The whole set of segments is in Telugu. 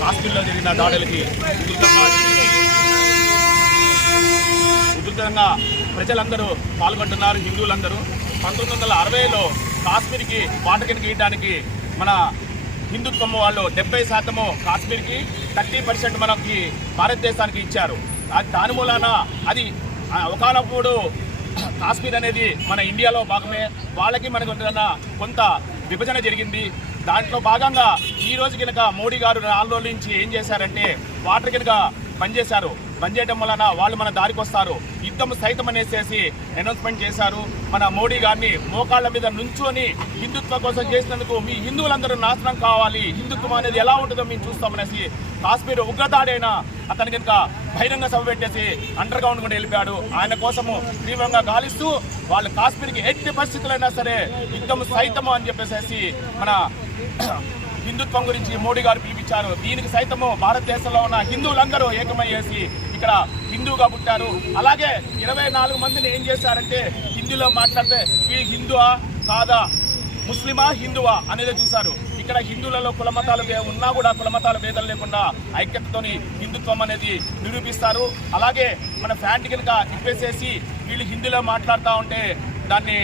కాశ్మీర్లో జరిగిన దాడులకి ఉధృతంగా ప్రజలందరూ పాల్గొంటున్నారు. హిందువులందరూ 1960లో కాశ్మీర్కి వాటకిని గీయడానికి మన హిందుత్వం వాళ్ళు 70% కాశ్మీర్కి, 30% మనకి భారతదేశానికి ఇచ్చారు. దాని మూలాన అది ఒకనప్పుడు కాశ్మీర్ అనేది మన ఇండియాలో భాగమే. వాళ్ళకి మనకు కొంత విభజన జరిగింది. దాంట్లో భాగంగా ఈ రోజు కనుక మోడీ గారు 4 రోజుల నుంచి ఏం చేశారంటే వాటర్ కనుక పనిచేశారు. పనిచేయడం వలన వాళ్ళు మన దారికి వస్తారు, యుద్ధం సైతం అనేసి అనౌన్స్మెంట్ చేశారు. మన మోడీ గారిని మోకాళ్ళ మీద నుంచొని హిందుత్వం కోసం చేసినందుకు మీ హిందువులందరూ నాశనం కావాలి, హిందుత్వం అనేది ఎలా ఉంటుందో మేము చూస్తామనేసి కాశ్మీర్ ఉగ్రదాడైనా అతని కనుక బహిరంగ సభ పెట్టేసి అండర్ గ్రౌండ్ కూడా వెళ్ళిపోయాడు. ఆయన కోసము తీవ్రంగా గాలిస్తూ వాళ్ళు కాశ్మీర్కి ఎట్టి పరిస్థితులైనా సరే యుద్ధం సైతము అని చెప్పేసి మన హిందుత్వం గురించి మోడీ గారు పిలిపించారు. దీనికి సైతము భారతదేశంలో ఉన్న హిందువులందరూ ఏకమయ్యేసి ఇక్కడ హిందువుగా పుట్టారు. అలాగే 24 మందిని ఏం చేశారంటే హిందీలో మాట్లాడితే ఈ హిందువా కాదా, ముస్లిమా హిందువా అనేది చూశారు. ఇక్కడ హిందువులలో కులమతాలు ఉన్నా కూడా కులమతాల భేదాలు లేకుండా ఐక్యతతోని హిందుత్వం అనేది నిరూపిస్తారు. అలాగే మన ఫ్యాంట్ కనుక ఇప్పేసేసి వీళ్ళు హిందీలో మాట్లాడుతూ ఉంటే దాన్ని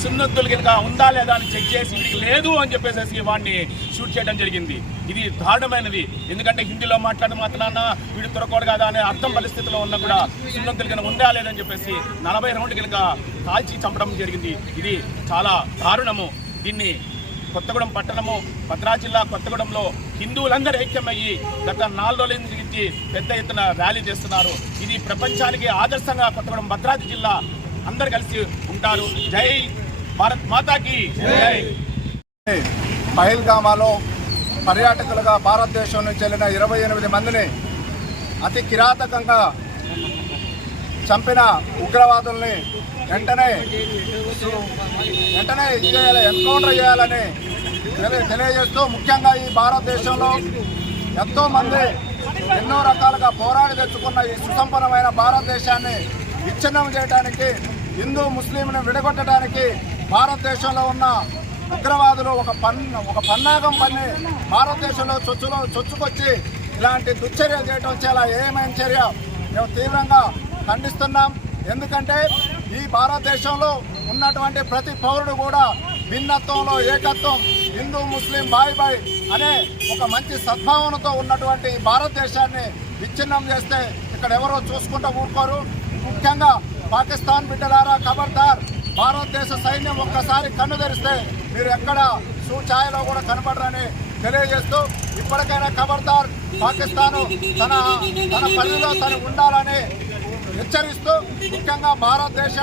సున్నత్తులు కనుక ఉందా లేదా అని చెక్ చేసి వీడికి లేదు అని చెప్పేసి వాడిని షూట్ చేయడం జరిగింది. ఇది దారుణమైనది. ఎందుకంటే హిందీలో మాట్లాడడం మాత్రాన వీడు త్వరకోడు కదా అనే అర్థం పరిస్థితిలో ఉన్నా కూడా సున్నత్తులు కనుక ఉందా లేదని చెప్పేసి 40 రౌండ్లు కనుక కాల్చి చంపడం జరిగింది. ఇది చాలా దారుణము. దీన్ని కొత్తగూడెం పట్టణము, భద్రాద్రి జిల్లా కొత్తగూడెంలో హిందువులందరూ ఐక్యమయ్యి గత 4 రోజుల నుంచి పెద్ద ఎత్తున ర్యాలీ చేస్తున్నారు. ఇది ప్రపంచానికి ఆదర్శంగా కొత్తగూడెం భద్రాద్రి జిల్లా అందరు కలిసి ఉంటారు. జై భారత్ మాతాకి జై. పహల్గామాలో పర్యాటకులుగా భారతదేశం నుంచి వెళ్ళిన 28 మందిని అతి కిరాతకంగా చంపిన ఉగ్రవాదుల్ని వెంటనే ఎన్కౌంటర్ చేయాలని తెలియజేస్తూ, ముఖ్యంగా ఈ భారతదేశంలో ఎంతోమంది ఎన్నో రకాలుగా పోరాడి తెచ్చుకున్న ఈ సుసంపన్నమైన భారతదేశాన్ని విచ్ఛిన్నం చేయడానికి, హిందూ ముస్లింను విడగొట్టడానికి భారతదేశంలో ఉన్న ఉగ్రవాదులు ఒక పన్నాగం పన్ని భారతదేశంలో చొచ్చుకొచ్చి ఇలాంటి దుశ్చర్య చేయడం చాలా ఏమైన చర్య. మేము తీవ్రంగా ఖండిస్తున్నాం. ఎందుకంటే ఈ భారతదేశంలో ఉన్నటువంటి ప్రతి పౌరుడు కూడా భిన్నత్వంలో ఏకత్వం, హిందూ ముస్లిం బాయ్ బాయ్ అనే ఒక మంచి సద్భావనతో ఉన్నటువంటి భారతదేశాన్ని విచ్ఛిన్నం చేస్తే ఇక్కడ ఎవరో చూసుకుంటూ ఊరుకోరు. ముఖ్యంగా పాకిస్తాన్ బిడ్డలారా ఖబర్దార్, భారతదేశ సైన్యం ఒక్కసారి కన్ను తెరిస్తే మీరు ఎక్కడ ఛాయలో కూడా కనపడరని తెలియజేస్తూ, ఇప్పటికైనా ఖబర్దార్ పాకిస్తాను తన పరిధిలో తను ఉండాలని హెచ్చరిస్తూ, ముఖ్యంగా భారతదేశ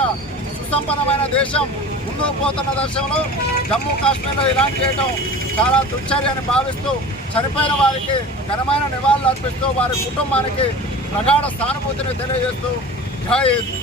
సుసంపన్నమైన దేశం ముందుకు పోతున్న దశలో జమ్మూ కాశ్మీర్లో ఇలాంటి చేయడం చాలా దుశ్చర్యని భావిస్తూ చనిపోయిన వారికి ఘనమైన నివాళులు అర్పిస్తూ వారి కుటుంబానికి ప్రగాఢ సానుభూతిని తెలియజేస్తూ జై హింద్.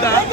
ఉందా?